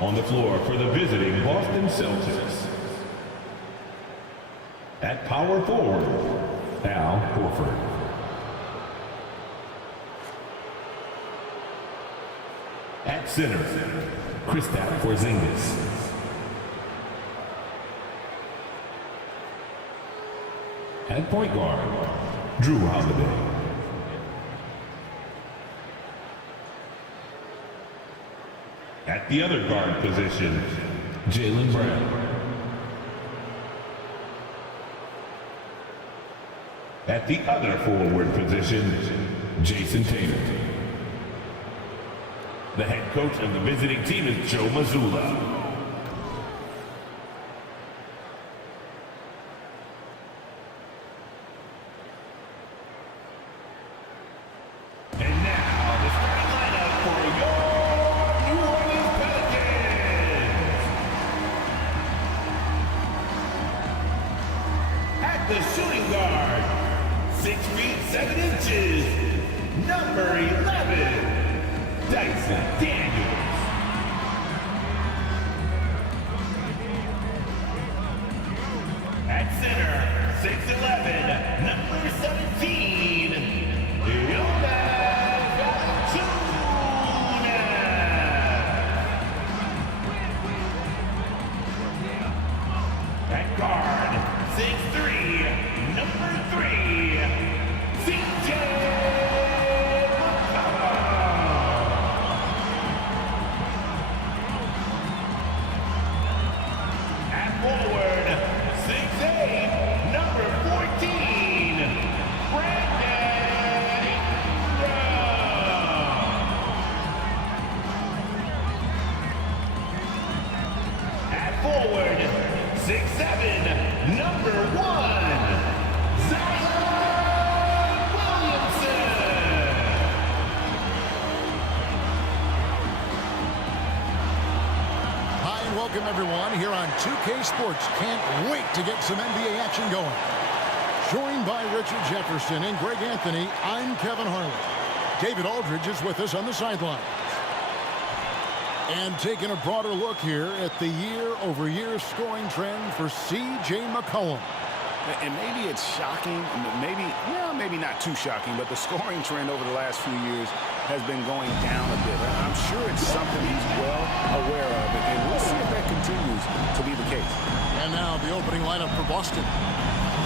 On the floor for the visiting Boston Celtics. At power forward, Al Horford. At center, Kristaps Porzingis. At point guard, Drew Holiday. At the other guard position, Jaylen Brown. At the other forward position, Jason Tatum. The head coach of the visiting team is Joe Mazzulla. And now, the starting lineup for your New Orleans Pelicans. At the shooting guard, 6 feet 7 inches, number 11, Dyson Daniels. At center, 6'11", number 17, Jonas Valanciunas. At guard, 6'3", number 3, CJ. Forward, 6'7", number 1, Zion Williamson. Hi and welcome everyone here on 2K Sports. Can't wait to get some NBA action going. Joined by Richard Jefferson and Greg Anthony, I'm Kevin Harlan. David Aldridge is with us on the sideline. And taking a broader look here at the year-over-year scoring trend for C.J. McCollum. And maybe it's shocking, maybe not too shocking, but the scoring trend over the last few years has been going down a bit. I'm sure it's something he's well aware of, and we'll see if that continues to be the case. And now the opening lineup for Boston.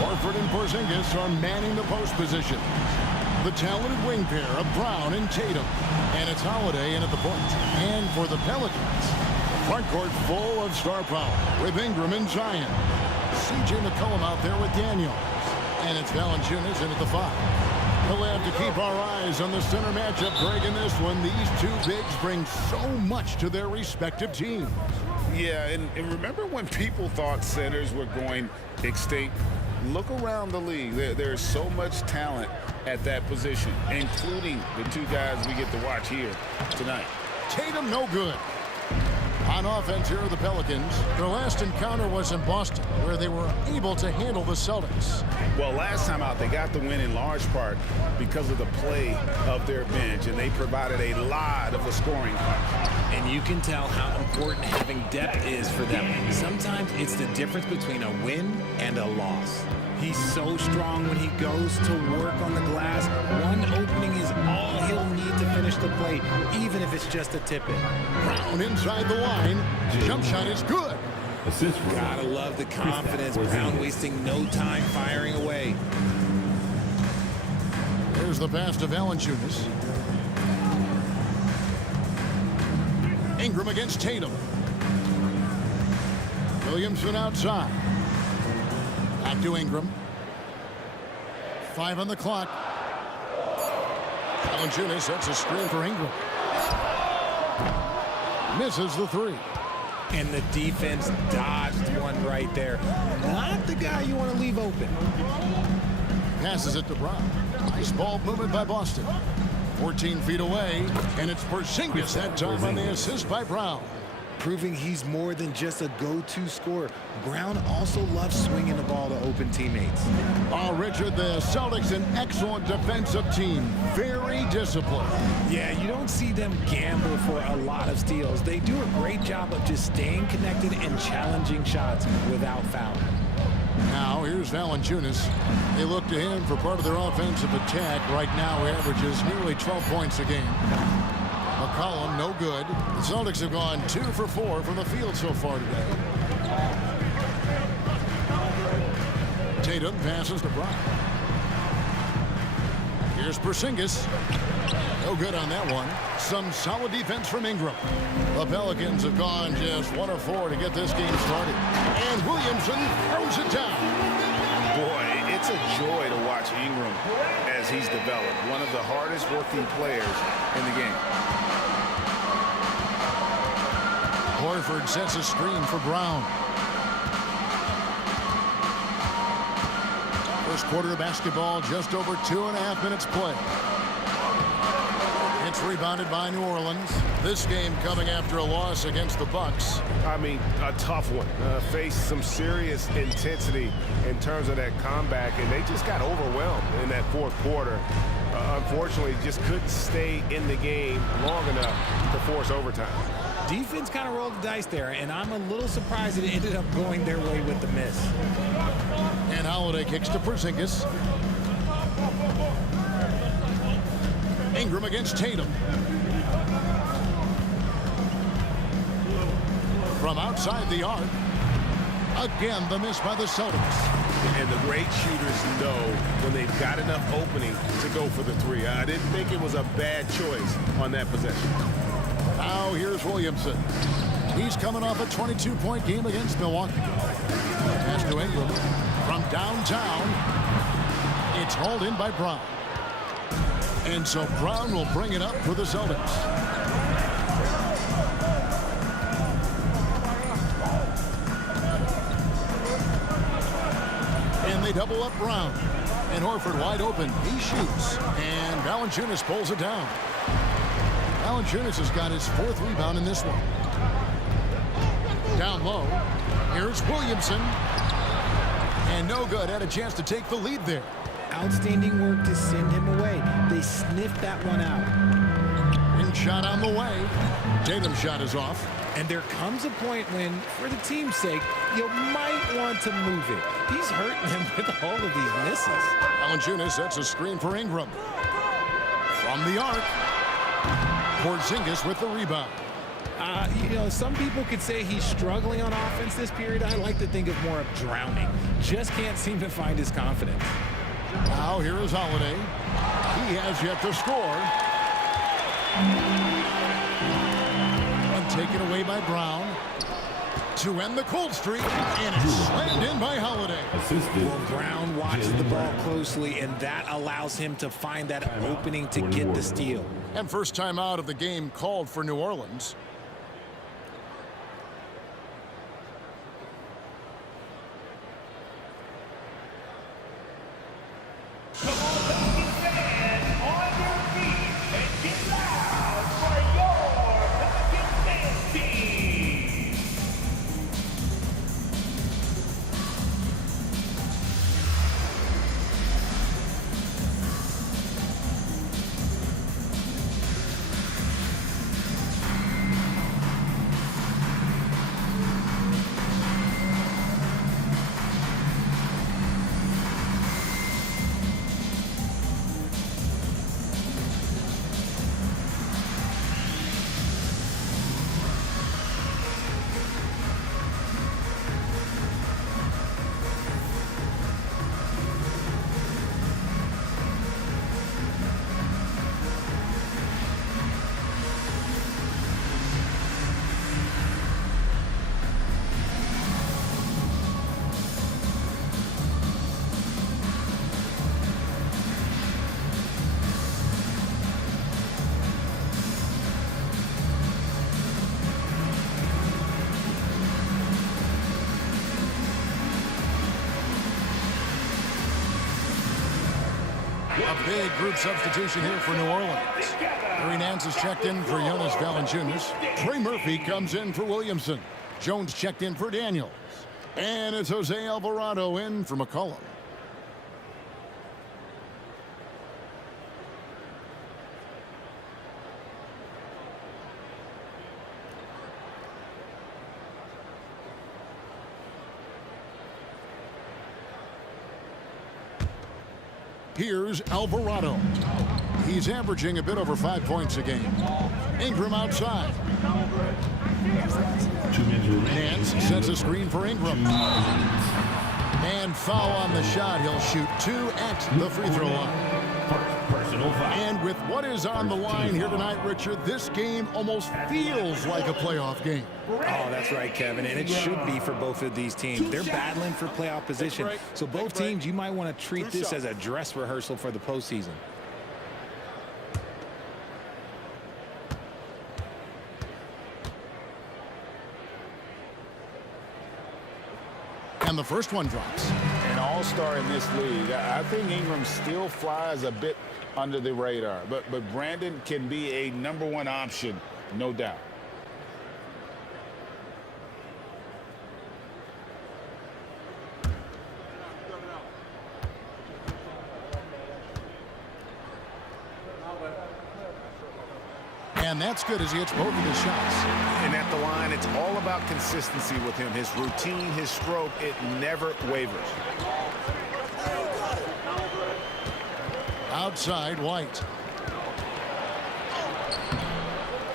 Horford and Porzingis are manning the post position. The talented wing pair of Brown and Tatum. And it's Holiday in at the point. And for the Pelicans, front court full of star power with Ingram and Zion. C.J. McCollum out there with Daniels. And it's Valanciunas in at the 5. We'll have to keep our eyes on the center matchup, Greg, in this one. These two bigs bring so much to their respective teams. Yeah, and remember when people thought centers were going extinct? Look around the league. There's so much talent at that position, including the two guys we get to watch here tonight. Tatum no good. On offense here are the Pelicans. Their last encounter was in Boston, where they were able to handle the Celtics. Well, last time out, they got the win in large part because of the play of their bench, and they provided a lot of the scoring. And you can tell how important having depth is for them. Sometimes it's the difference between a win and a loss. He's so strong when he goes to work on the glass. One opening is all he'll need to finish the play, even if it's just a tip-in. Brown inside the line. Jump shot is good. Assist. Gotta love the confidence. Brown wasting no time firing away. There's the pass to Valanciunas. Ingram against Tatum. Williamson outside. Back to Ingram. 5 on the clock. Valanciunas sets a screen for Ingram. Misses the 3. And the defense dodged one right there. Not the guy you want to leave open. Passes it to Brown. Nice ball movement by Boston. 14 feet away, and it's Porzingis that time on the assist by Brown. proving he's more than just a go-to scorer. Brown also loves swinging the ball to open teammates. Oh, Richard, the Celtics, an excellent defensive team. Very disciplined. Yeah, you don't see them gamble for a lot of steals. They do a great job of just staying connected and challenging shots without fouling. Now, here's Valanciunas. They look to him for part of their offensive attack. Right now, he averages nearly 12 points a game. McCollum, no good. The Celtics have gone 2 for 4 from the field so far today. Tatum passes to Brown. Here's Porzingis. No good on that one. Some solid defense from Ingram. The Pelicans have gone just 1 of 4 to get this game started. And Williamson throws it down. Boy, it's a joy to watch Ingram as he's developed. One of the hardest working players in the game. Horford sets a screen for Brown. First quarter of basketball, just over 2.5 minutes play. It's rebounded by New Orleans. This game coming after a loss against the Bucks. I mean, a tough one. Faced some serious intensity in terms of that comeback, and they just got overwhelmed in that fourth quarter. Unfortunately, just couldn't stay in the game long enough to force overtime. Defense kind of rolled the dice there, and I'm a little surprised it ended up going their way with the miss. And Holiday kicks to Porzingis. Ingram against Tatum. From outside the arc. Again, the miss by the Celtics. And the great shooters know when they've got enough opening to go for the three. I didn't think it was a bad choice on that possession. Now here's Williamson. He's coming off a 22-point game against Milwaukee. Pass to Ingram. From downtown, it's hauled in by Brown. And so Brown will bring it up for the Celtics. And they double up Brown. And Horford wide open. He shoots. And Valanciunas pulls it down. Valanciunas has got his 4th rebound in this one. Down low. Here's Williamson. And no good. Had a chance to take the lead there. Outstanding work to send him away. They sniffed that one out. And shot on the way. Tatum's shot is off. And there comes a point when, for the team's sake, you might want to move it. He's hurting them with all of these misses. Valanciunas sets a screen for Ingram. From the arc. Porzingis with the rebound. You know, some people could say he's struggling on offense this period. I like to think of more of drowning. Just can't seem to find his confidence. Now here is Holiday. He has yet to score. And taken away by Brown. To end the cold streak. And it's slammed in by Holiday. Well, Brown watches the ball closely, and that allows him to find that opening to get the steal. And first time out of the game called for New Orleans. A big group substitution here for New Orleans. Gary Nance is checked in for Jonas Valanciunas. Trey Murphy comes in for Williamson. Jones checked in for Daniels. And it's Jose Alvarado in for McCollum. Here's Alvarado. He's averaging a bit over 5 points a game. Ingram outside. Nance sets a screen for Ingram. And foul on the shot. He'll shoot 2 at the free throw line. And with what is on the line here tonight, Richard, this game almost feels like a playoff game. Oh, that's right, Kevin, and it should be for both of these teams. They're battling for playoff position, so both teams, you might want to treat this as a dress rehearsal for the postseason. And the first one drops. An all-star in this league. I think Ingram still flies a bit under the radar, but Brandon can be a #1 option, no doubt. And that's good as he hits both of his shots. And at the line, it's all about consistency with him. His routine, his stroke, it never wavers. Outside, White.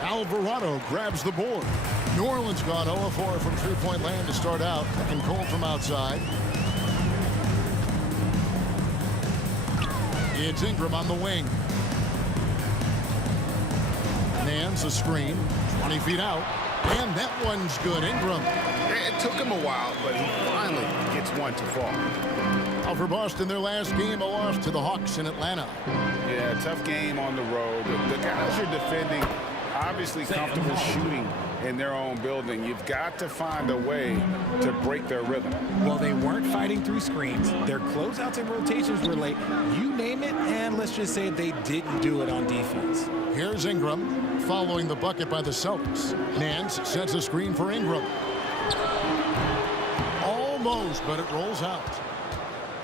Alvarado grabs the board. New Orleans gone 0-4 from three-point land to start out. And Cole from outside. It's Ingram on the wing. Nance a screen. 20 feet out. And that one's good. Ingram. It took him a while, but he finally gets one to fall. Out for Boston, their last game, a loss to the Hawks in Atlanta. Yeah, tough game on the road. The guys are defending, obviously comfortable shooting in their own building. You've got to find a way to break their rhythm. Well, they weren't fighting through screens. Their closeouts and rotations were late. You name it, and let's just say they didn't do it on defense. Here's Ingram following the bucket by the Celtics. Nance sets a screen for Ingram. Almost, but it rolls out.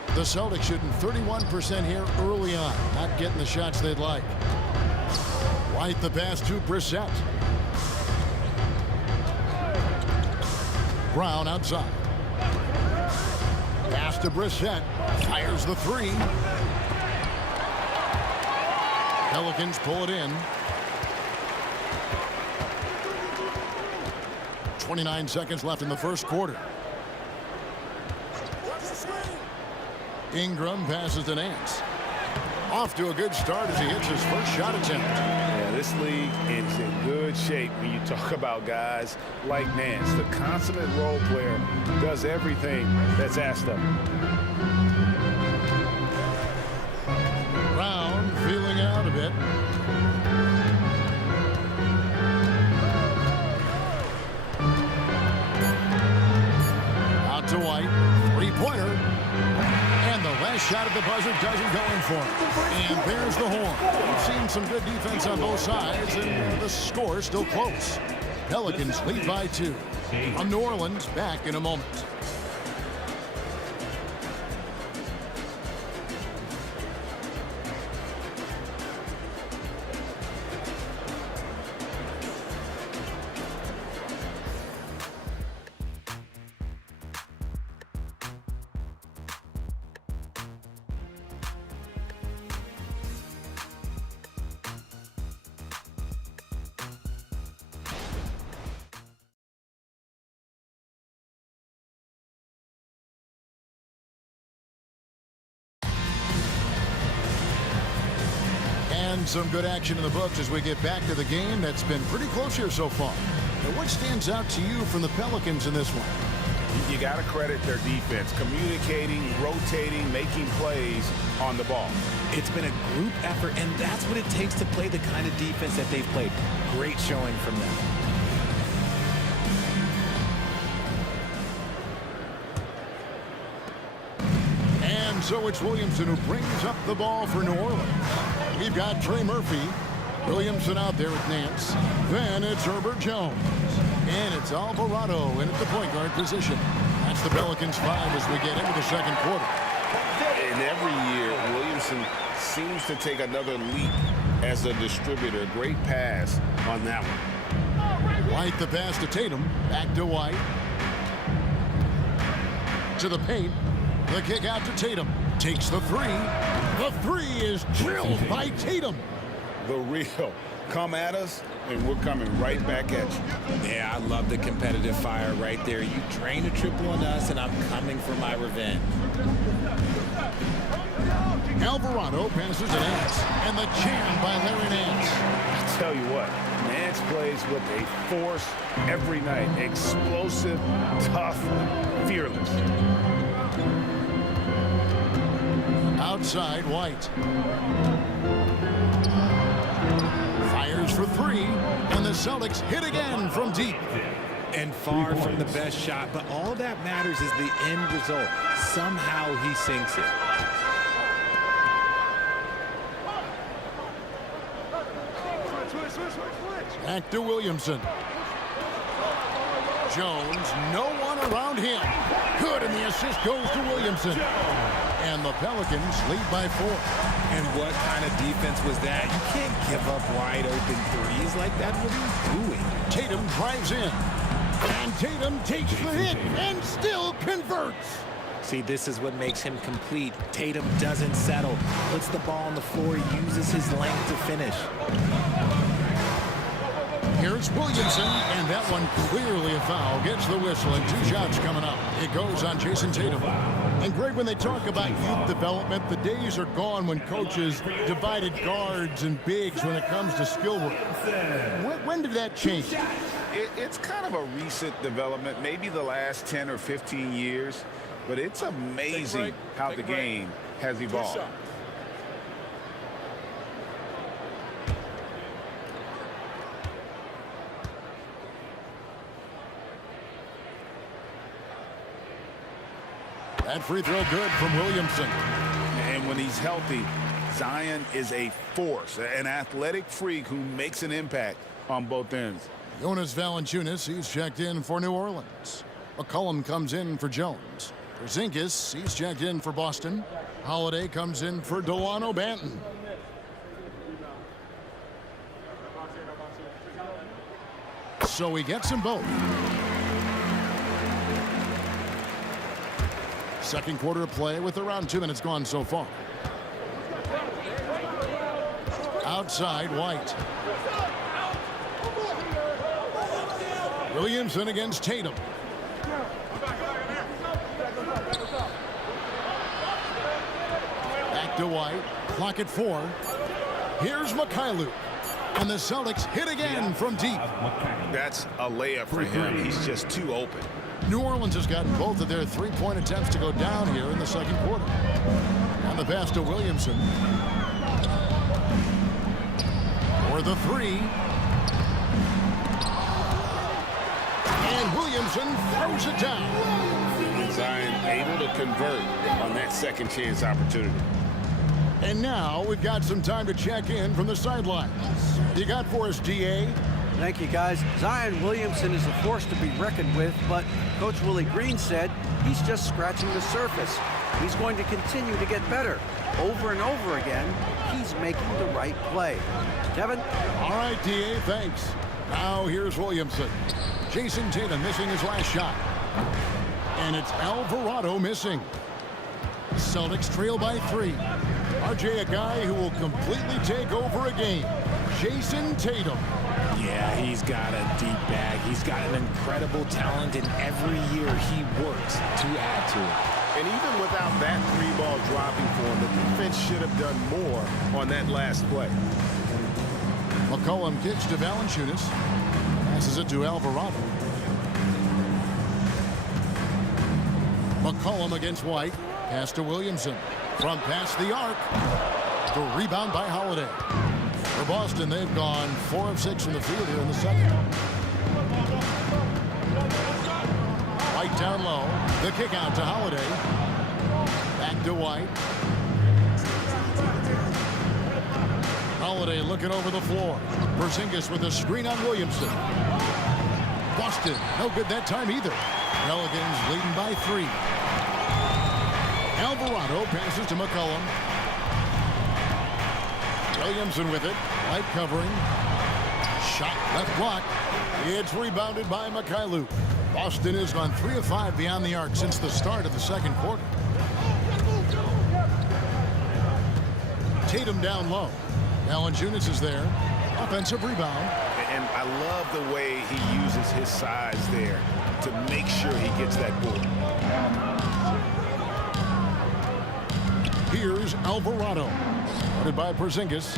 The Celtics shooting 31% here early on. Not getting the shots they'd like. White the pass to Brissett. Brown outside. Pass to Brissett. Fires the three. Pelicans pull it in. 29 seconds left in the first quarter. Ingram passes to Nance. Off to a good start as he hits his first shot attempt. Yeah, this league is in good shape when you talk about guys like Nance. The consummate role player does everything that's asked of him. Brown feeling out a bit. Out to White. Three-pointer. And the last shot at the buzzer doesn't go in for him. And there's the horn. We've seen some good defense on both sides, and the score is still close. Pelicans lead by 2. From New Orleans, back in a moment. And some good action in the books as we get back to the game that's been pretty close here so far. And what stands out to you from the Pelicans in this one? You got to credit their defense, communicating, rotating, making plays on the ball. It's been a group effort, and that's what it takes to play the kind of defense that they've played. Great showing from them. so it's Williamson who brings up the ball for New Orleans. We've got Trey Murphy. Williamson out there with Nance. Then it's Herbert Jones. And it's Alvarado in at the point guard position. That's the Pelicans 5 as we get into the second quarter. And every year, Williamson seems to take another leap as a distributor. Great pass on that one. White the pass to Tatum. Back to White. To the paint. The kick out to Tatum. Takes the three. The three is drilled by Tatum. The real. Come at us, and we're coming right back at you. Yeah, I love the competitive fire right there. You drain a triple on us, and I'm coming for my revenge. Alvarado passes to Nance. And the jam by Larry Nance. I tell you what, Nance plays with a force every night. Explosive, tough, fearless. Outside, White. Fires for three, and the Celtics hit again from deep. And far from the best shot, but all that matters is the end result. Somehow he sinks it. Back to Williamson. Jones, no one around him. Good, and the assist goes to Williamson. And the Pelicans lead by 4. And what kind of defense was that? You can't give up wide open threes like that. What are you doing? Tatum drives in. And Tatum takes the hit and still converts. See, this is what makes him complete. Tatum doesn't settle. Puts the ball on the floor, uses his length to finish. Here's Williamson, and that one clearly a foul. Gets the whistle, and 2 shots coming up. It goes on Jason Tatum. And Greg, when they talk about youth development, the days are gone when coaches divided guards and bigs when it comes to skill work. When did that change? It's kind of a recent development, maybe the last 10 or 15 years, but it's amazing how the game has evolved. That free throw good from Williamson. And when he's healthy, Zion is a force, an athletic freak who makes an impact on both ends. Jonas Valanciunas, he's checked in for New Orleans. McCollum comes in for Jones. Porzingis, he's checked in for Boston. Holiday comes in for Delano Banton. So he gets them both. Second quarter of play with around 2 minutes gone so far. Outside, White. Williamson against Tatum. Back to White. Clock at 4. Here's Mikhailuk. And the Celtics hit again from deep. That's a layup for him. He's just too open. New Orleans has gotten both of their three-point attempts to go down here in the second quarter. And the pass to Williamson. For the three. And Williamson throws it down. Zion able to convert on that second chance opportunity. And now we've got some time to check in from the sidelines. You got for us, DA? Thank you, guys. Zion Williamson is a force to be reckoned with, but Coach Willie Green said he's just scratching the surface. He's going to continue to get better. Over and over again, he's making the right play. Kevin? All right, DA, thanks. Now here's Williamson. Jason Tatum missing his last shot. And it's Alvarado missing. Celtics trail by 3. RJ, a guy who will completely take over a game. Jason Tatum. Yeah, he's got a deep bag. He's got an incredible talent, and every year he works to add to it. And even without that 3-ball dropping for him, the defense should have done more on that last play. McCollum kicks to Valanciunas. Passes it to Alvarado. McCollum against White. Pass to Williamson. From past the arc. The rebound by Holiday. For Boston, they've gone 4 of 6 from the field here in the second. White down low. The kick out to Holiday. Back to White. Holiday looking over the floor. Porzingis with a screen on Williamson. Boston, no good that time either. Pelicans leading by 3. Alvarado passes to McCollum. Williamson with it. White covering. Shot left block. It's rebounded by Mikhailuk. Boston has gone 3 of 5 beyond the arc since the start of the second quarter. Tatum down low. Valanciunas is there. Offensive rebound. And I love the way he uses his size there to make sure he gets that board. Here's Alvarado. Guarded by Porzingis.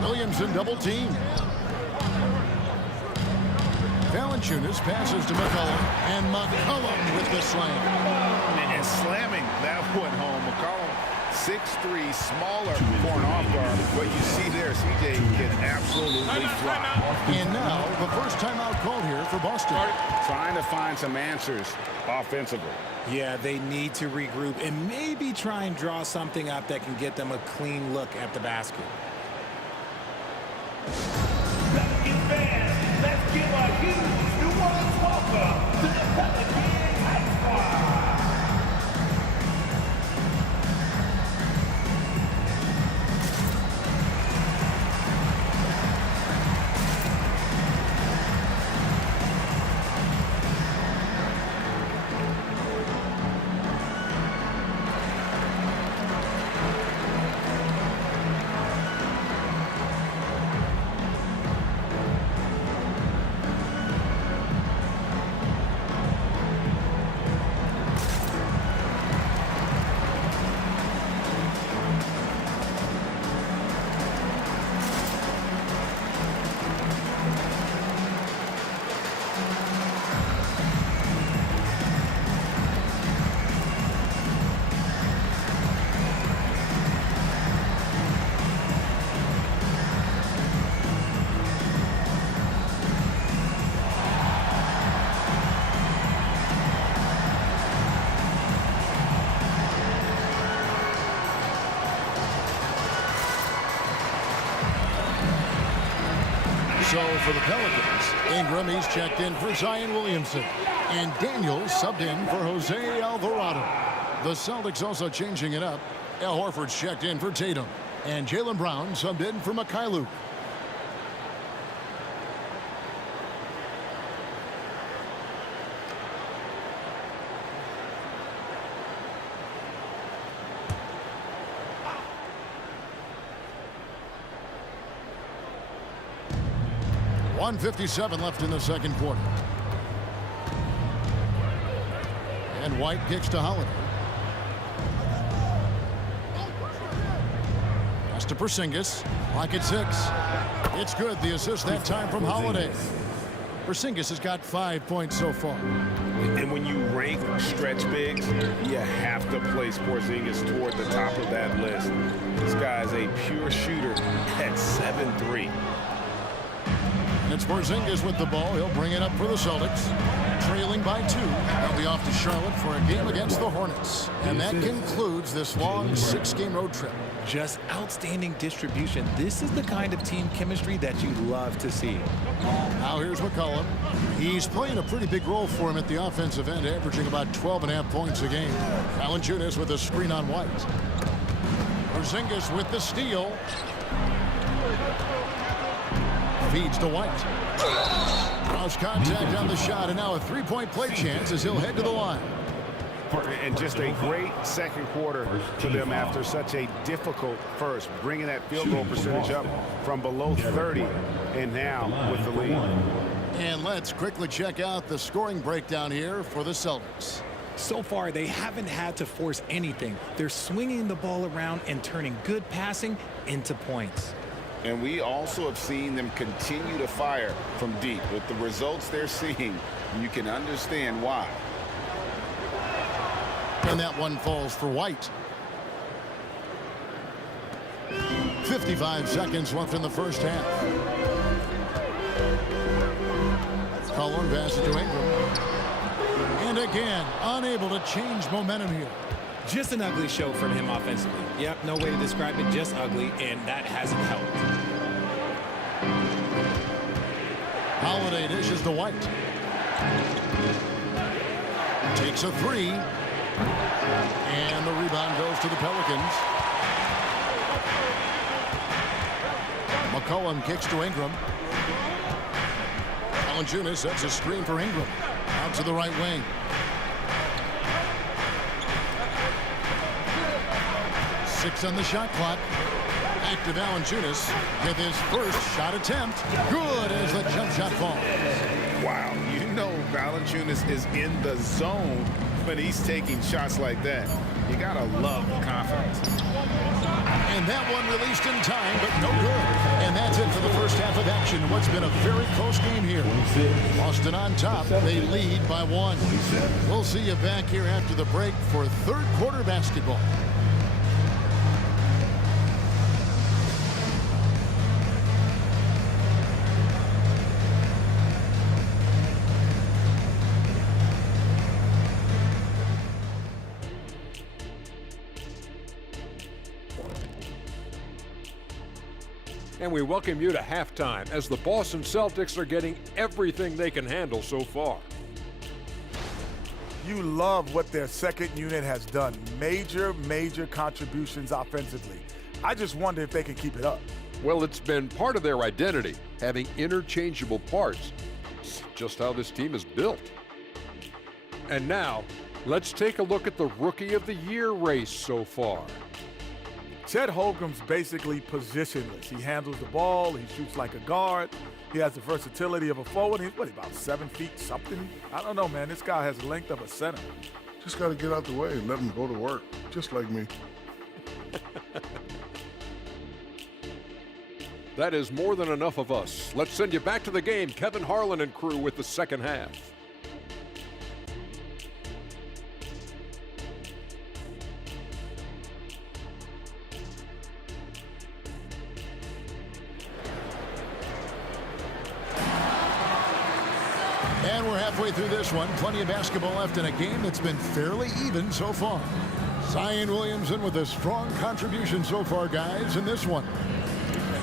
Williamson double team. Valanciunas passes to McCollum. And McCollum with the slam. And slamming that one home. McCollum, 6'3", smaller for an off guard. What you see there, CJ can absolutely fly. And now the first timeout called here for Boston. Trying to find some answers offensively. Yeah, they need to regroup and maybe try and draw something up that can get them a clean look at the basket. Pelicans fans, let's give a huge New Orleans welcome to the Pelicans Hype Squad. So for the Pelicans, Ingram, he's checked in for Zion Williamson. And Daniels subbed in for Jose Alvarado. The Celtics also changing it up. Al Horford's checked in for Tatum. And Jaylen Brown subbed in for Mikhailuk. .157 left in the second quarter. And White kicks to Holiday. Pass to Porzingis. Clock at 6. It's good. The assist that time from Holiday. Porzingis has got 5 points so far. And when you rank stretch bigs, you have to place Porzingis toward the top of that list. This guy is a pure shooter at 7'3". It's Porzingis with the ball. He'll bring it up for the Celtics. Trailing by 2. They'll be off to Charlotte for a game against the Hornets. And that concludes this long 6-game road trip. Just outstanding distribution. This is the kind of team chemistry that you love to see. Now here's McCollum. He's playing a pretty big role for him at the offensive end, averaging about 12.5 points a game. Valanciunas with a screen on White. Porzingis with the steal. Feeds to White. Cross contact on the shot, and now a three-point play chance as he'll head to the line. And just a great second quarter to them after such a difficult first, bringing that field goal percentage up from below 30 and now with the lead. And let's quickly check out the scoring breakdown here for the Celtics. So far, they haven't had to force anything. They're swinging the ball around and turning good passing into points. And we also have seen them continue to fire from deep. With the results they're seeing, you can understand why. And that one falls for White. 55 seconds left in the first half. Cullen passes to Ingram. And again, unable to change momentum here. Just an ugly show from him offensively. Yep, no way to describe it, just ugly, and that hasn't helped. Holiday dishes to White. Takes a three. And the rebound goes to the Pelicans. McCollum kicks to Ingram. Valanciunas sets a screen for Ingram. Out to the right wing. Six on the shot clock. Back to Valanciunas with his first shot attempt. Good as the jump shot falls. Wow, you know Valanciunas is in the zone when he's taking shots like that. You gotta love the confidence. And that one released in time, but no good. And that's it for the first half of action. What's been a very close game here. Boston on top. They lead by 1. We'll see you back here after the break for third quarter basketball. And we welcome you to halftime as the Boston Celtics are getting everything they can handle so far. You love what their second unit has done. Major contributions offensively. I just wonder if they can keep it up. Well, it's been part of their identity, having interchangeable parts. It's just how this team is built. And now, let's take a look at the Rookie of the Year race so far. Chet Holmgren's basically positionless. He handles the ball, he shoots like a guard, he has the versatility of a forward. He's, about 7 feet something? I don't know, man. This guy has the length of a center. Just got to get out the way and let him go to work, just like me. That is more than enough of us. Let's send you back to the game, Kevin Harlan and crew with the second half. And we're halfway through this one. Plenty of basketball left in a game that's been fairly even so far. Zion Williamson with a strong contribution so far, guys, in this one.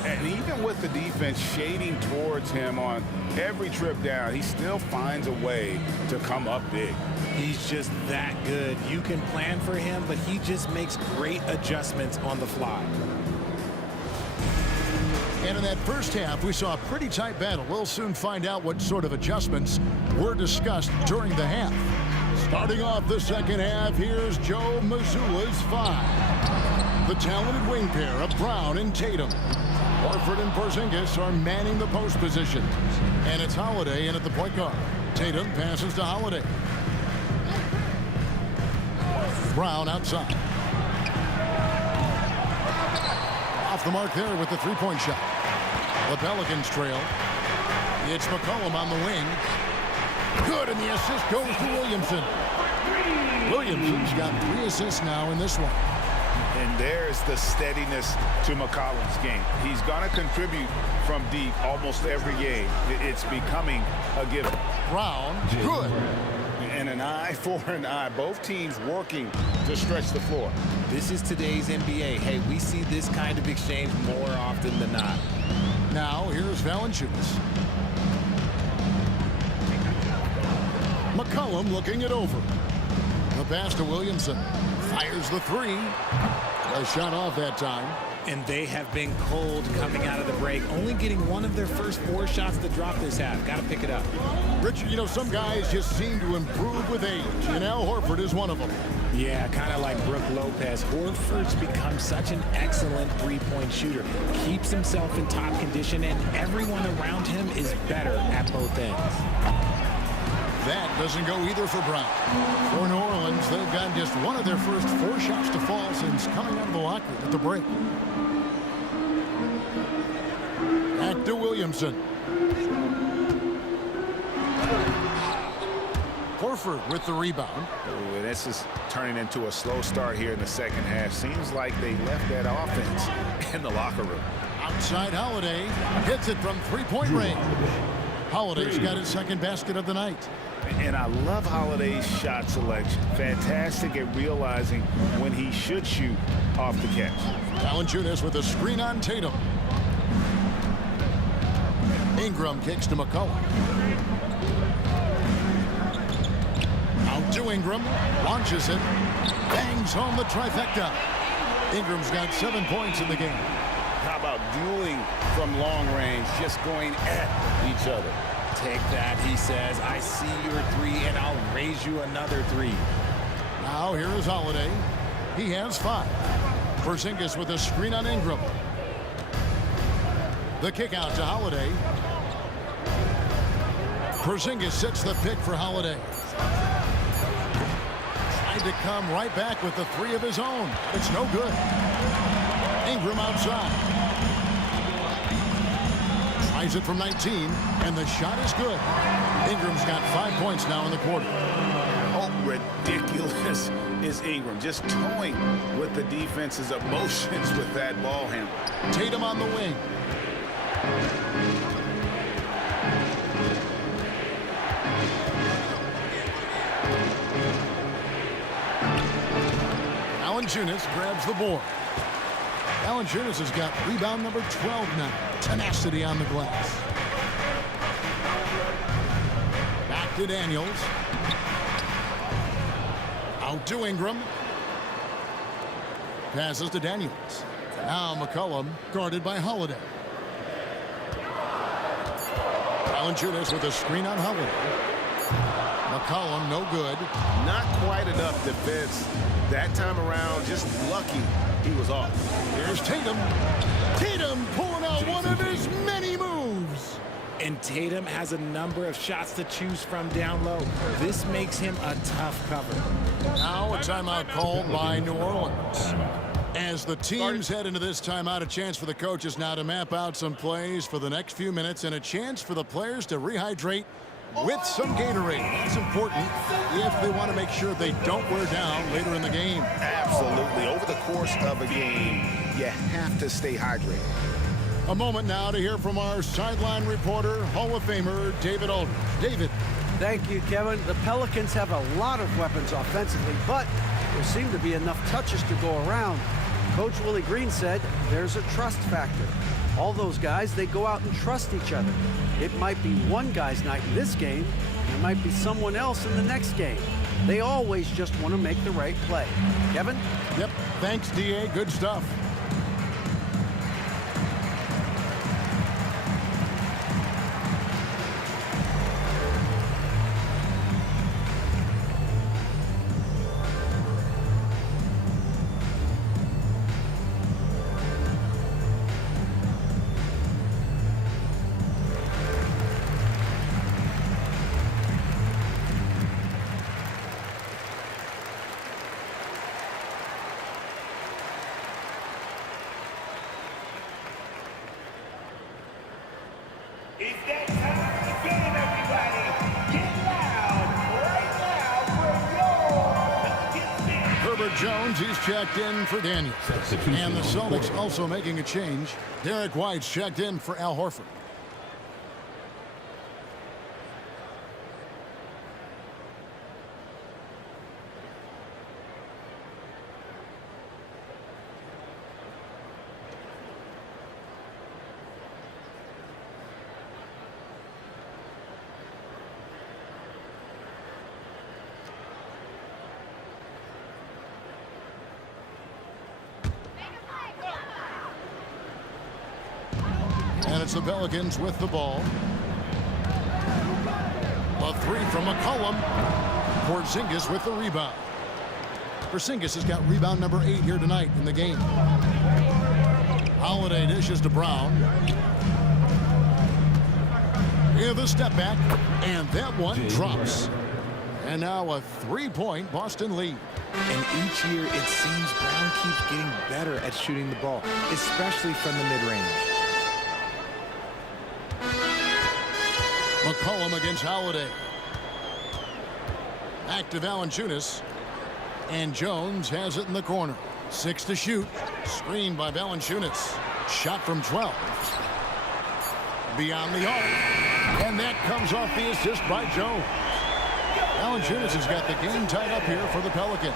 And even with the defense shading towards him on every trip down, he still finds a way to come up big. He's just that good. You can plan for him, but he just makes great adjustments on the fly. And in that first half, we saw a pretty tight battle. We'll soon find out what sort of adjustments were discussed during the half. Starting off the second half, here's Joe Mazzulla's 5. The talented wing pair of Brown and Tatum. Horford and Porzingis are manning the post position. And it's Holiday in at the point guard. Tatum passes to Holiday. Brown outside. Off the mark there with the three-point shot. The Pelicans trail. It's McCollum on the wing. Good, and the assist goes to Williamson. Williamson's got 3 assists now in this one. And there's the steadiness to McCollum's game. He's going to contribute from deep almost every game. It's becoming a given. Brown, good. And an eye for an eye. Both teams working to stretch the floor. This is today's NBA. Hey, we see this kind of exchange more often than not. Now, here's Valanciunas. McCollum looking it over. The pass to Williamson. Fires the 3. A shot off that time. And they have been cold coming out of the break, only getting one of their first 4 shots to drop this half. Got to pick it up. Richard, you know, some guys just seem to improve with age, and Al Horford is one of them. Yeah, kind of like Brook Lopez. Horford's become such an excellent three-point shooter. Keeps himself in top condition, and everyone around him is better at both ends. That doesn't go either for Brown. For New Orleans, they've got just one of their first 4 shots to fall since coming out of the locker room at the break. Back to Williamson. Horford with the rebound. Ooh, this is turning into a slow start here in the second half. Seems like they left that offense in the locker room. Outside Holiday hits it from 3-point range. Holiday's got his second basket of the night. And I love Holiday's shot selection. Fantastic at realizing when he should shoot off the catch. Valanciunas with a screen on Tatum. Ingram kicks to McCollum. Out to Ingram. Launches it. Bangs home the trifecta. Ingram's got 7 points in the game. How about dueling from long range, just going at each other? Take that, he says. I see your three, and I'll raise you another three. Now here is Holiday. He has 5. Porzingis with a screen on Ingram. The kick out to Holiday. Porzingis sets the pick for Holiday. Tried to come right back with the 3 of his own. It's no good. Ingram outside. Tries it from 19, and the shot is good. Ingram's got 5 points now in the quarter. Oh, ridiculous is Ingram. Just toying with the defense's emotions with that ball handle. Tatum on the wing. Valanciunas grabs the board. Valanciunas has got rebound number 12 now. Tenacity on the glass. Back to Daniels. Out to Ingram. Passes to Daniels. Now McCollum guarded by Holiday. Valanciunas with a screen on Holiday. McCollum no good. Not quite enough defense that time around. Just lucky he was off. Here's Tatum. Tatum pulling out one of his many moves. And Tatum has a number of shots to choose from down low. This makes him a tough cover. Now a timeout called by New Orleans. As the teams head into this timeout, a chance for the coaches now to map out some plays for the next few minutes and a chance for the players to rehydrate with some Gatorade. That's important if they want to make sure they don't wear down later in the game. Absolutely. Over the course of a game, you have to stay hydrated. A moment now to hear from our sideline reporter, Hall of Famer David Aldridge. David. Thank you, Kevin. The Pelicans have a lot of weapons offensively, but there seem to be enough touches to go around. Coach Willie Green said there's a trust factor. All those guys, they go out and trust each other. It might be one guy's night in this game, and it might be someone else in the next game. They always just want to make the right play. Kevin? Yep. Thanks, D.A. Good stuff. It's that time again, everybody. Get loud right now for your Pelicans fans. Herbert Jones, he's checked in for Daniels. And the Celtics also making a change. Derek White's checked in for Al Horford. And it's the Pelicans with the ball. A 3 from McCollum. Porzingis with the rebound. Porzingis has got rebound number 8 here tonight in the game. Holiday dishes to Brown. Here the step back, and that one drops. And now a 3-point Boston lead. And each year it seems Brown keeps getting better at shooting the ball, especially from the mid-range. McCollum against Holiday. Back to Valanciunas. And Jones has it in the corner. 6 to shoot. Screened by Valanciunas. Shot from 12. Beyond the arc. And that comes off the assist by Jones. Valanciunas has got the game tied up here for the Pelicans.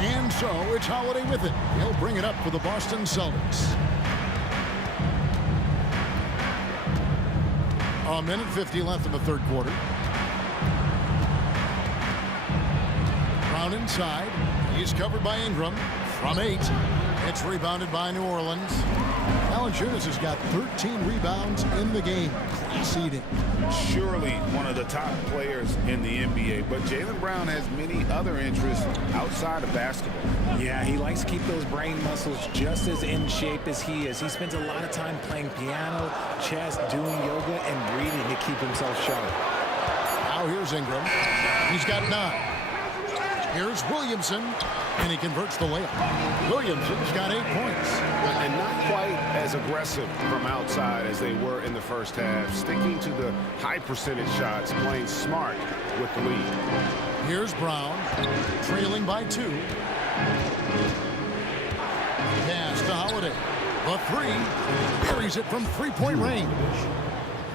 And so it's Holiday with it. He'll bring it up for the Boston Celtics. A minute 50 left in the third quarter. Brown inside. He's covered by Ingram from 8. It's rebounded by New Orleans. Valanciunas has got 13 rebounds in the game. Class eating. Surely one of the top players in the NBA, but Jaylen Brown has many other interests outside of basketball. Yeah, he likes to keep those brain muscles just as in shape as he is. He spends a lot of time playing piano, chess, doing yoga, and reading to keep himself sharp. Now here's Ingram. He's got 9. Here's Williamson, and he converts the layup. Williamson's got 8 points. And not quite as aggressive from outside as they were in the first half, sticking to the high percentage shots, playing smart with the lead. Here's Brown, trailing by 2. Pass to Holiday. The 3, buries it from three-point range.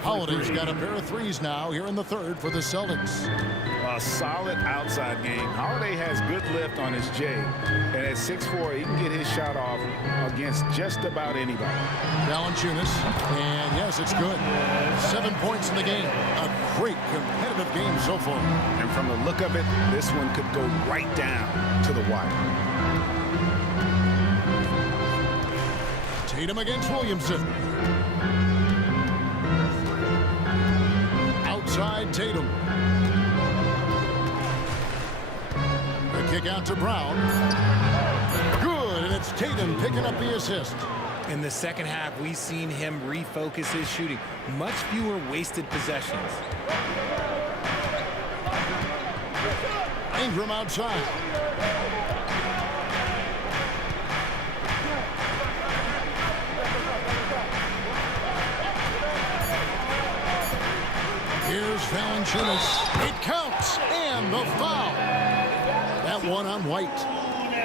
Holiday's got a pair of threes now here in the third for the Celtics. A solid outside game. Holiday has good lift on his J, and at 6'4", he can get his shot off against just about anybody. Valanciunas, and yes, it's good. 7 points in the game. A great competitive game so far. And from the look of it, this one could go right down to the wire. Tatum against Williamson. Outside Tatum. Kick out to Brown. Good, and it's Tatum picking up the assist. In the second half, we've seen him refocus his shooting. Much fewer wasted possessions. Ingram outside. Here's Valanciunas. It counts, and the foul. That one on White.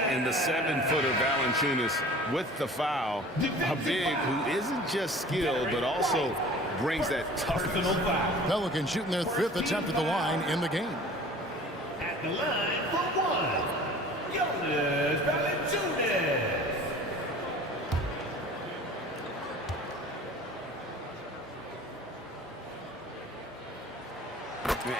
And the 7-footer Valanciunas with the foul. A big who isn't just skilled, but also brings that toughness. Pelicans shooting their 5th attempt at the line in the game. At the line for 1, Jonas Valanciunas.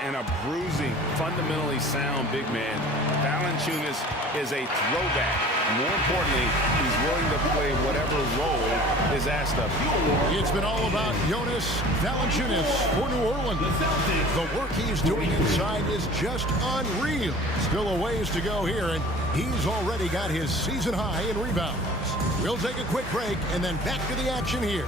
And a bruising, fundamentally sound big man. Valanciunas is a throwback. More importantly, he's willing to play whatever role is asked of him. It's been all about Jonas Valanciunas for New Orleans. The work he's doing inside is just unreal. Still a ways to go here, and he's already got his season high in rebounds. We'll take a quick break and then back to the action here.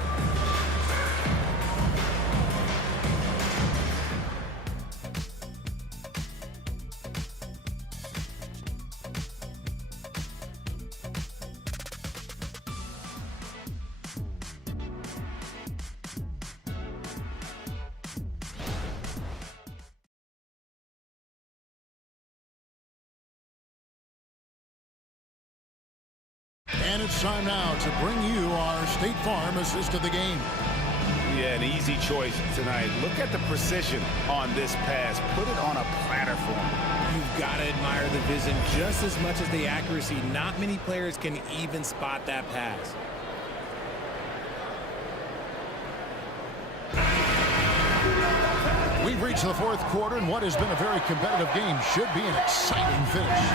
And it's time now to bring you our State Farm assist of the game. Yeah, an easy choice tonight. Look at the precision on this pass. Put it on a platter for him. You've got to admire the vision just as much as the accuracy. Not many players can even spot that pass. We've reached the fourth quarter, and what has been a very competitive game should be an exciting finish.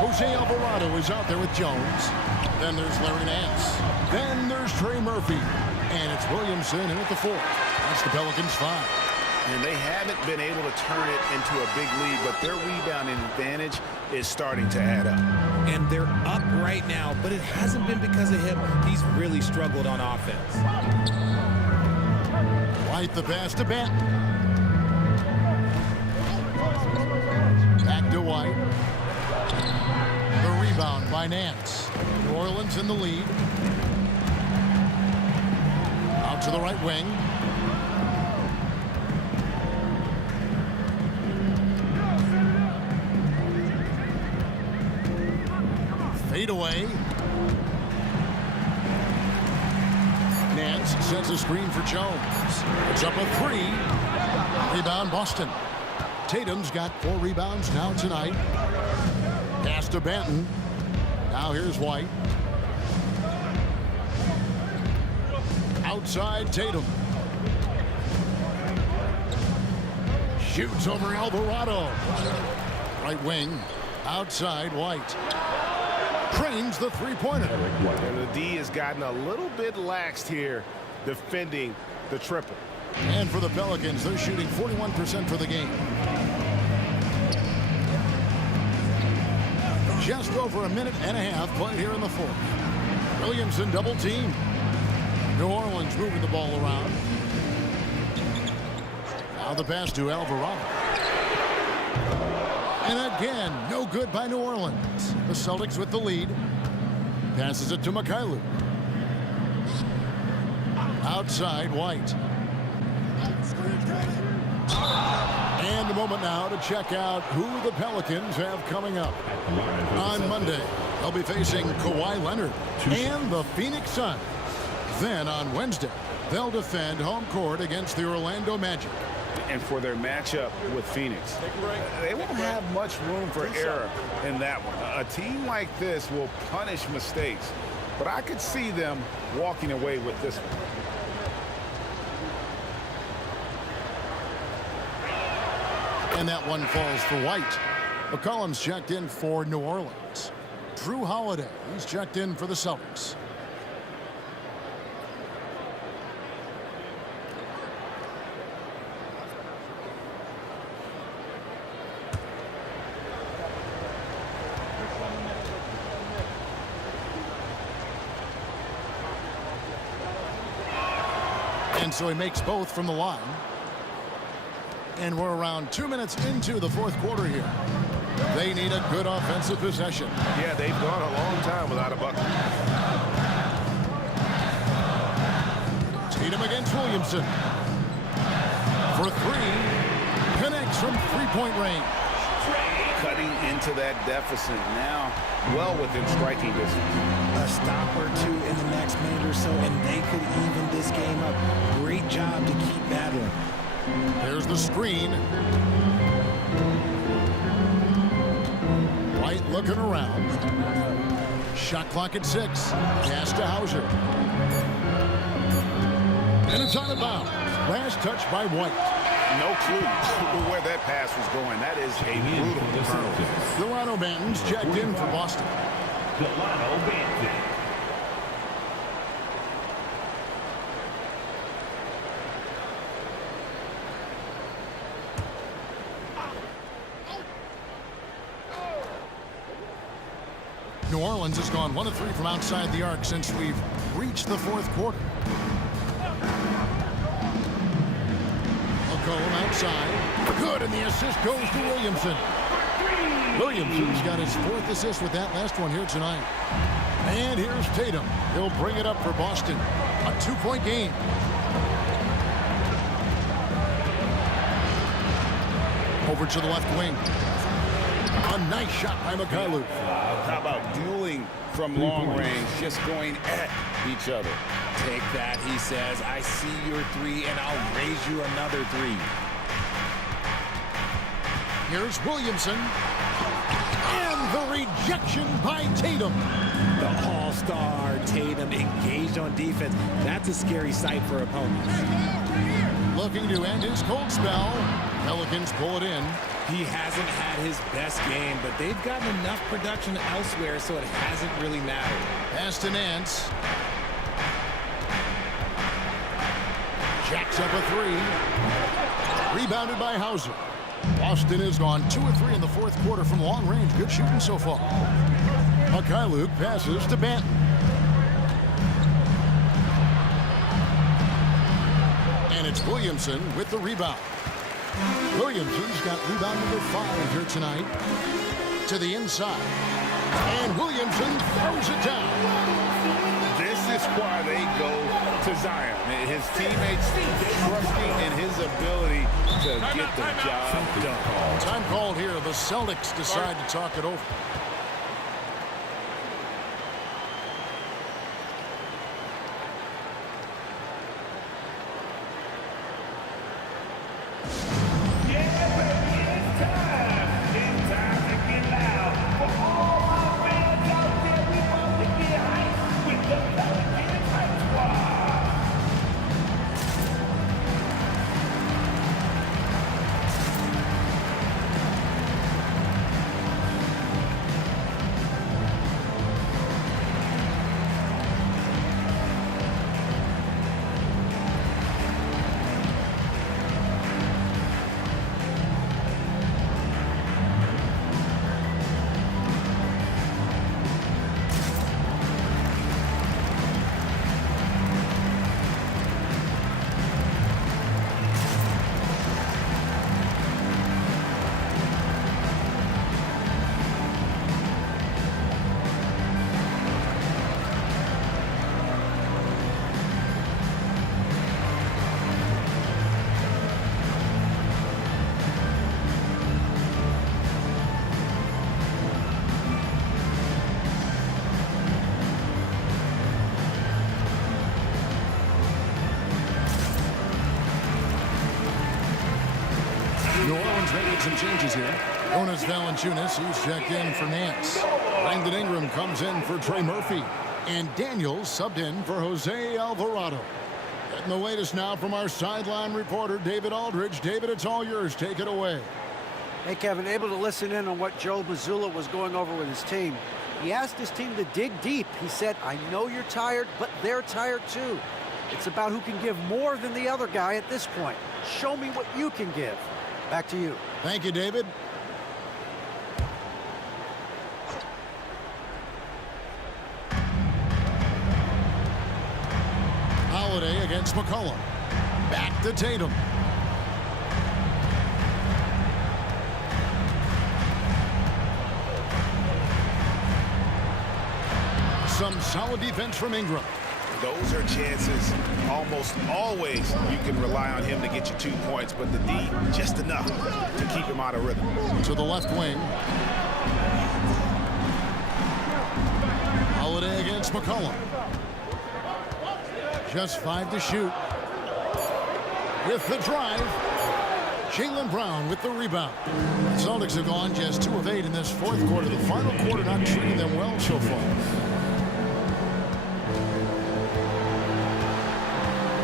Jose Alvarado is out there with Jones. Then there's Larry Nance. Then there's Trey Murphy. And it's Williamson in at the 4th. That's the Pelicans 5. And they haven't been able to turn it into a big lead, but their rebounding advantage is starting to add up. And they're up right now, but it hasn't been because of him. He's really struggled on offense. White the pass to Benton. Back to White. The rebound by Nance. New Orleans in the lead. Out to the right wing. Fade away. defense sets a screen for Jones. It's up a 3. Rebound Boston. Tatum's got 4 rebounds now tonight. Pass to Banton. Now here's White. Outside Tatum. Shoots over Alvarado. Right wing. Outside White. Trains the three-pointer. And the D has gotten a little bit laxed here defending the triple. And for the Pelicans, they're shooting 41% for the game. Just over a minute and a half played here in the fourth. Williamson double team. New Orleans moving the ball around. Now the pass to Alvarado. And again, no good by New Orleans. The Celtics with the lead. Passes it to Mikhailuk. Outside White. And a moment now to check out who the Pelicans have coming up. On Monday, they'll be facing Kawhi Leonard and the Phoenix Suns. Then on Wednesday, they'll defend home court against the Orlando Magic. And for their matchup with Phoenix, they won't have much room for error in that one. A team like this will punish mistakes, but I could see them walking away with this one. And that one falls for White. McCollum's checked in for New Orleans. Drew Holiday, he's checked in for the Celtics. And so he makes both from the line. And we're around 2 minutes into the fourth quarter here. They need a good offensive possession. Yeah, they've gone a long time without a bucket. Tatum against Williamson. For 3. Connects from three-point range. Cutting into that deficit now, well within striking distance. A stop or two in the next minute or so, and they could even this game up. Great job to keep battling. There's the screen. White looking around. Shot clock at 6. Pass to Hauser. And it's out of bounds. Last touch by White. No clue where that pass was going. That is a brutal turnover. Delano Banton's checked in for Boston. Delano Banton. New Orleans has gone 1 of 3 from outside the arc since we've reached the fourth quarter. McCollum outside. Good, and the assist goes to Williamson. Williamson's got his 4th assist with that last one here tonight. And here's Tatum. He'll bring it up for Boston. A 2-point game. Over to the left wing. A nice shot by Mikhailuk. How about dueling from long range, just going at each other? Take that, he says. I see your 3, and I'll raise you another 3. Here's Williamson. And the rejection by Tatum. The all-star Tatum engaged on defense. That's a scary sight for opponents. Looking to end his cold spell. Pelicans pull it in. He hasn't had his best game, but they've gotten enough production elsewhere, so it hasn't really mattered. Pass to Nance. Jacks up a 3. Rebounded by Hauser. Boston has gone 2 of 3 in the fourth quarter from long range. Good shooting so far. Mikhailuk passes to Banton. And it's Williamson with the rebound. Williamson's got rebound number 5 here tonight. To the inside. And Williamson throws it down. This is why they go to Zion. His teammates trusting in his ability to get the job done. Time called here. The Celtics decide to talk it over. New Orleans making some changes here. Jonas Valanciunas, he's checked in for Nance. Brandon Ingram comes in for Trey Murphy. And Daniels subbed in for Jose Alvarado. Getting the latest now from our sideline reporter, David Aldridge. David, it's all yours. Take it away. Hey, Kevin, able to listen in on what Joe Mazzulla was going over with his team. He asked his team to dig deep. He said, I know you're tired, but they're tired too. It's about who can give more than the other guy at this point. Show me what you can give. Back to you. Thank you, David. Holiday against McCollum. Back to Tatum. Some solid defense from Ingram. Those are chances almost always you can rely on him to get you 2 points, but the D just enough to keep him out of rhythm. To the left wing. Holiday against McCollum. Just 5 to shoot. With the drive. Jaylen Brown with the rebound. The Celtics have gone just 2 of 8 in this fourth quarter. The final quarter not treating them well so far.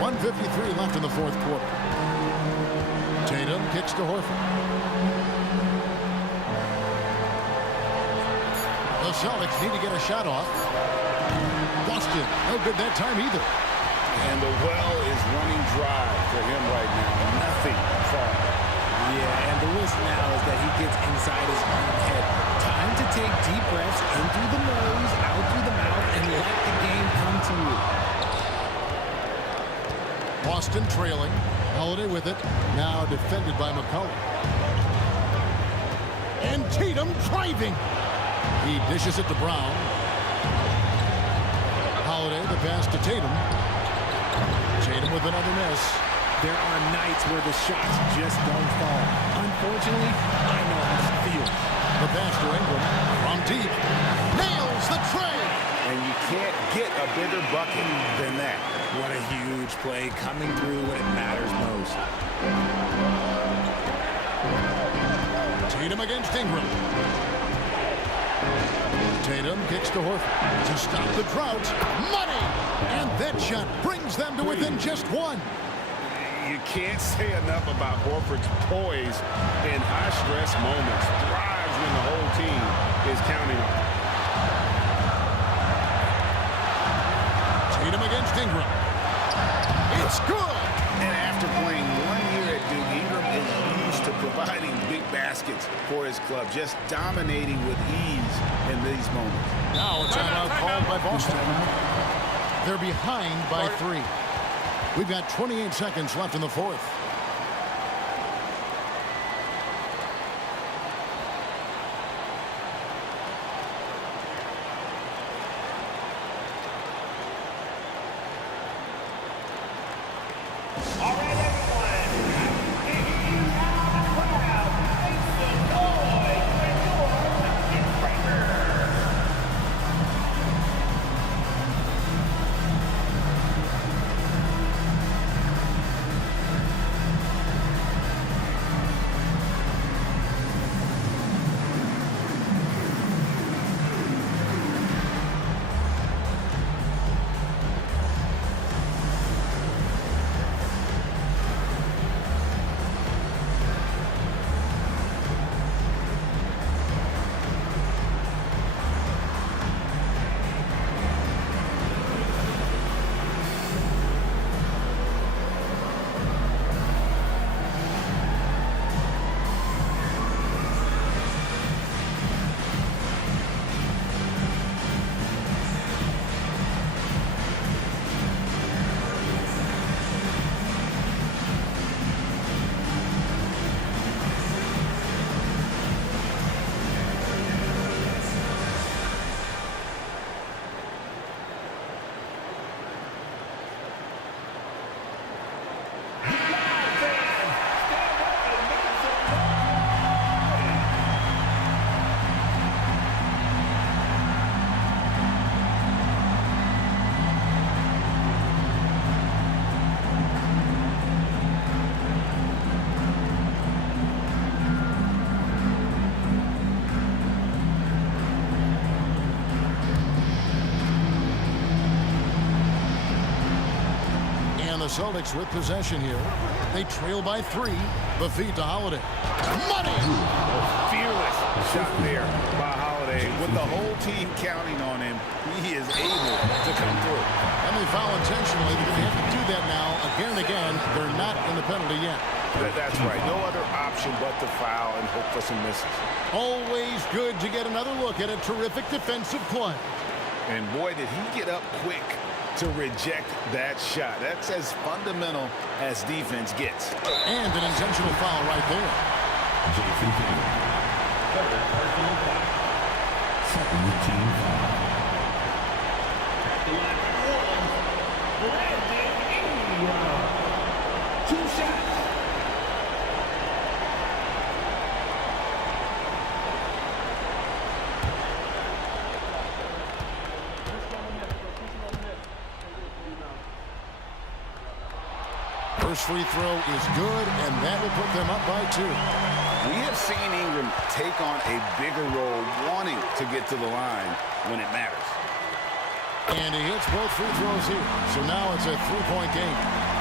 1:53 left in the fourth quarter. Tatum kicks to Horford. The Celtics need to get a shot off. Boston, no good that time either. And the well is running dry for him right now. Nothing falling. Yeah, and the risk now is that he gets inside his own head. Time to take deep breaths in through the nose, out through the mouth, and let the game come to you. Boston trailing. Holiday with it. Now defended by McCollum. And Tatum driving. He dishes it to Brown. Holiday, the pass to Tatum. Tatum with another miss. There are nights where the shots just don't fall. Unfortunately, I know how it feels. The pass to Ingram from deep. Nails the tray. And you can't get a bigger bucket than that. What a huge play coming through when it matters most. Tatum against Ingram. Tatum kicks to Horford to stop the drought. Money! And that shot brings them to within just 1. You can't say enough about Horford's poise in high-stress moments. Thrives when the whole team is counting on him. Tatum against Ingram. It's good! And after playing 1 year at Duke, Ingram is used to providing big baskets for his club, just dominating with ease in these moments. Now a timeout called by Boston. They're behind by 3. We've got 28 seconds left in the fourth. All right, everyone. Taking you down the crowd. Make some noise when you're Bucket Breaker. the Celtics with possession here. They trail by 3. The feed to Holiday. Money! Fearless shot there by Holiday. With the whole team counting on him, he is able to come through. And they foul intentionally. They're going to have to do that now again and again. They're not in the penalty yet. That's right. No other option but to foul and hope for some misses. Always good to get another look at a terrific defensive play. And boy, did he get up quick to reject that shot. That's as fundamental as defense gets. And an intentional foul right there. Jason Tatum. Third personal foul. Second team foul. At the line for New Orleans, Brandon Ingram. 2 shots. First free throw is good, and that will put them up by 2. We have seen Ingram take on a bigger role, wanting to get to the line when it matters. And he hits both free throws here. So now it's a 3-point game.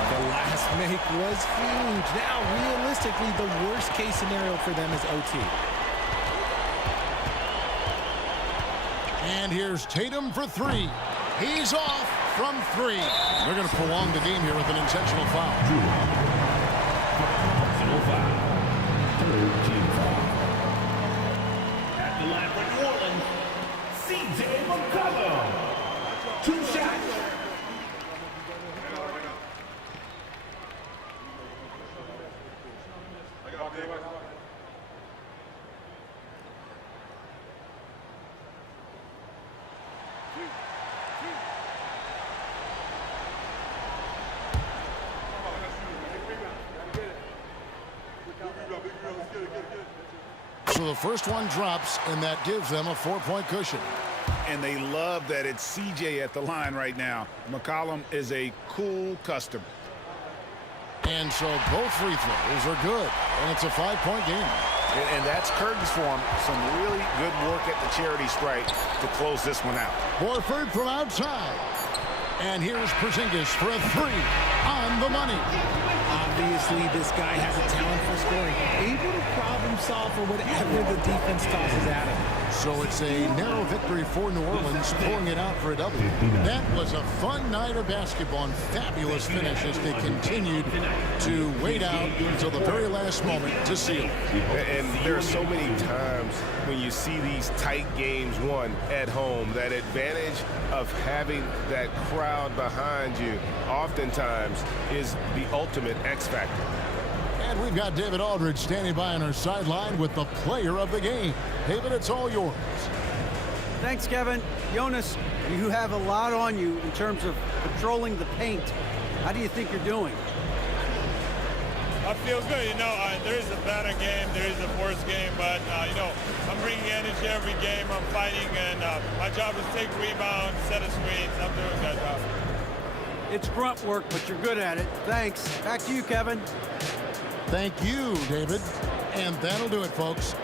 The last make was huge. Now, realistically, the worst-case scenario for them is OT. And here's Tatum for 3. He's off from 3. They're going to prolong the game here with an intentional foul. Personal foul. Third team foul. At the line for New Orleans, CJ McCollum. 2 shots. So the first one drops, and that gives them a 4-point cushion. And they love that it's CJ at the line right now. McCollum is a cool customer. And so both free throws are good, and it's a 5-point game. And that's curtains for him. Some really good work at the charity stripe to close this one out. Horford from outside. And here's Porzingis for a 3 on the money. Obviously, this guy has a talent for scoring. Able to problem solve for whatever the defense tosses at him. So it's a narrow victory for New Orleans, pulling it out for a W. That was a fun night of basketball and fabulous finish as they continued to wait out until the very last moment to seal. And there are so many times when you see these tight games won at home, that advantage of having that crowd behind you oftentimes is the ultimate X factor. And we've got David Aldridge standing by on our sideline with the player of the game. David, it's all yours. Thanks, Kevin. Jonas, you have a lot on you in terms of patrolling the paint. How do you think you're doing? I feel good. There is a better game, there is a worse game, but, I'm bringing energy every game. I'm fighting, and my job is take rebounds, set a screens. I'm doing that job. It's grunt work, but you're good at it. Thanks. Back to you, Kevin. Thank you, David. And that'll do it, folks.